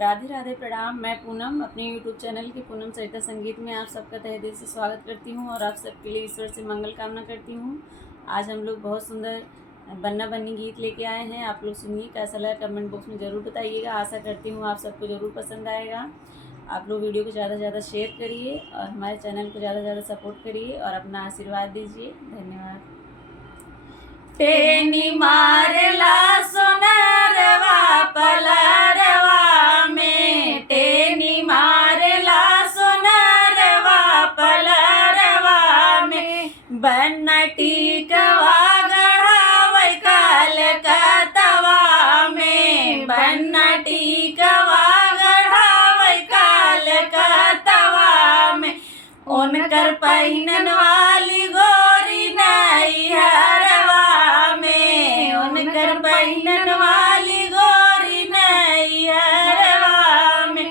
राधे राधे प्रणाम। मैं पूनम अपने यूट्यूब चैनल के पूनम सरिता संगीत में आप सबका तहे दिल से स्वागत करती हूँ और आप सबके लिए ईश्वर से मंगल कामना करती हूँ। आज हम लोग बहुत सुंदर बन्ना बन्नी गीत लेके आए हैं। आप लोग सुनिए, कैसा लगा कमेंट बॉक्स में ज़रूर बताइएगा। आशा करती हूँ आप सबको ज़रूर पसंद आएगा। आप लोग वीडियो को ज़्यादा से ज़्यादा शेयर करिए और हमारे चैनल को ज़्यादा से ज़्यादा सपोर्ट करिए और अपना आशीर्वाद दीजिए। धन्यवाद। टेनी मारला सोनारवा पलारवा में, टेनी मारला सोनारवा पलारवा में, बन्ना टिकवा गढ़ावै कलकत्तवा में, बन्ना टिकवा गढ़ावै कलकत्तवा में, उनकर पहिनन वाली गोरी नैहरवा में, उनकर पहिनन वाली गोरी नैहरवा में,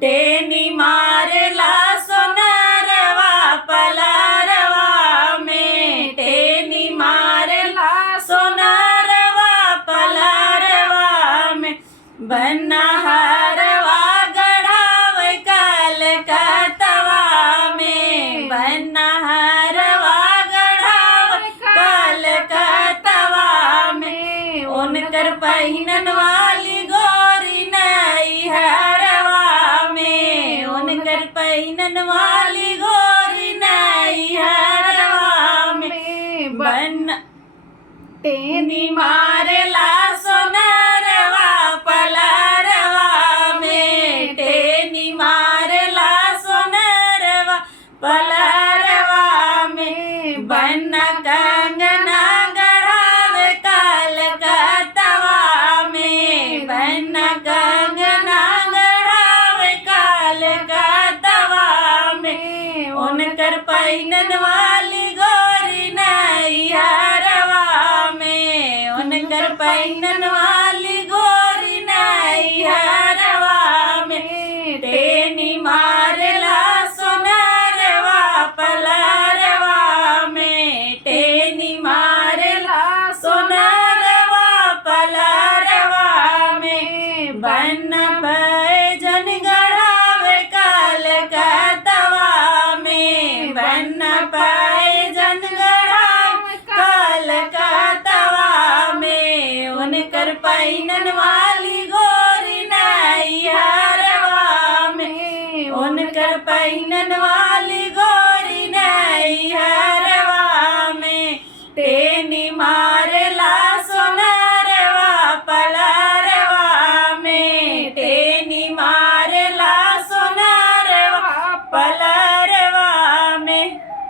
टेनी मारला सोनारवा पलारवा में, टेनी मारला सोनारवा पलारवा में, बन्ना हरवा गढ़ावै कलकत्तवा में, बन्ना हरवा गढ़ावै कलकत्तवा में, उनकर पहिनन वाली गोरी नैहरवा में, उनकर पहिनन वाली गोरी नैहरवा में, बन्ना टेनी मारला सोनारवा पलारवा में, टेनी मारला सोनारवा पलारवा में, बन्ना कंगना गढ़ावै कलकत्तवा में, बन्ना कंगना गढ़ावै कलकत्तवा में, उनकर पहिनन वाली गोरी नैहरवा में, उनकर पहिनन वाली गोरी नैहरवा में, टेनी मारला सोनारवा पलारवा में, टेनी मारला सोनारवा पलारवा में, बन्ना